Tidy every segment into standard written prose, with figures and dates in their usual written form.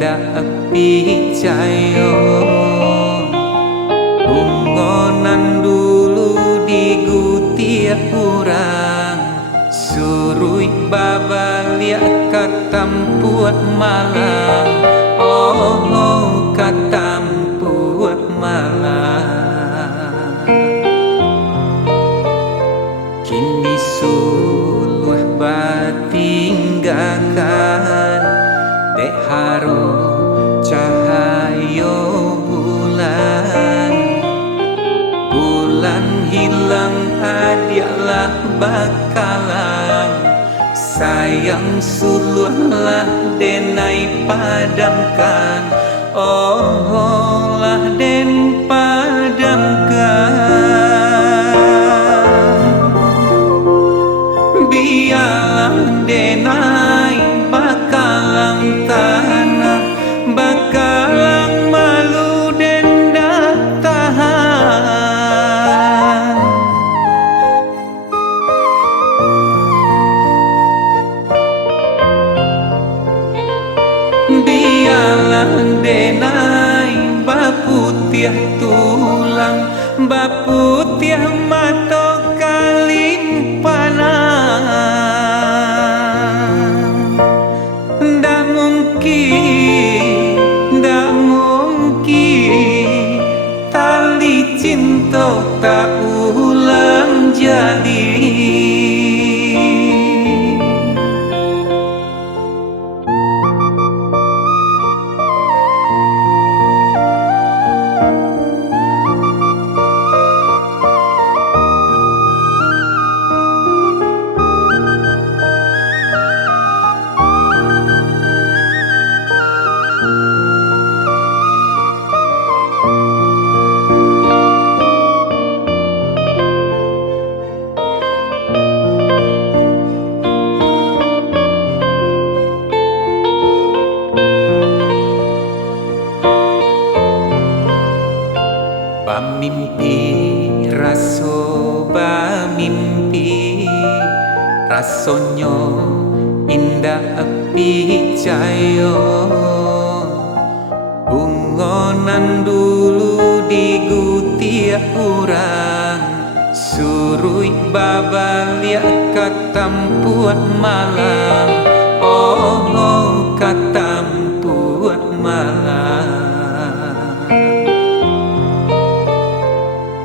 indah picayo bungonan dulu di gutiak urang surui babaliak katampuat malang oh katampuat malang kini suluh batinggakan dek haro cahayo bulan bulan hilang adialah bakalan sayang suluhlah denai padamkan oh lah den padamkan biarlah denai bakalang tanah bakalang malu denda tahan biarlah denai baputiah tulang baputiah mato kalimpanan ndak mungkin tali cinta tak ulang jadi Bamimpi raso bamimpi rasonyo indah picayo bungonan dulu di gutiak urang surui babaliak katampuat malang oh katampuat malang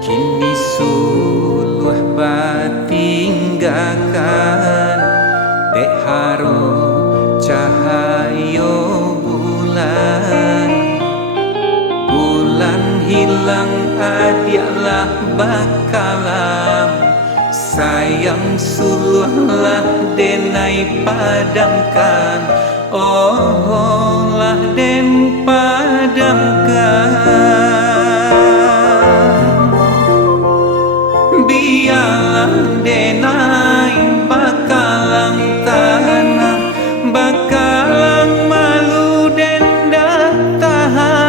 kini suluh batinggakan dek haro cahayo bulan bulan hilang adialah bakalam sayang suluhlah denai padamkan oh lah den padamkan biarlah denai bakalang tanah bakalang malu denda tahan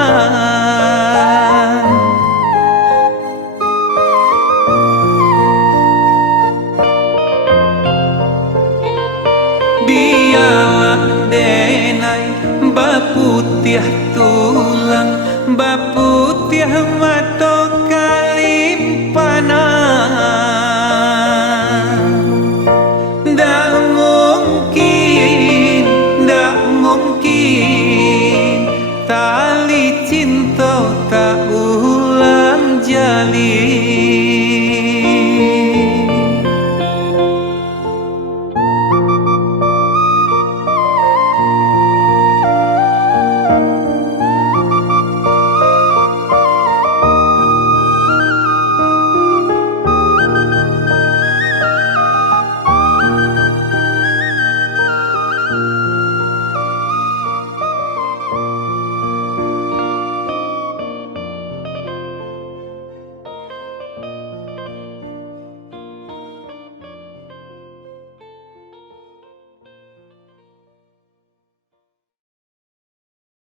biarlah denai baputiah tulang baputiah mata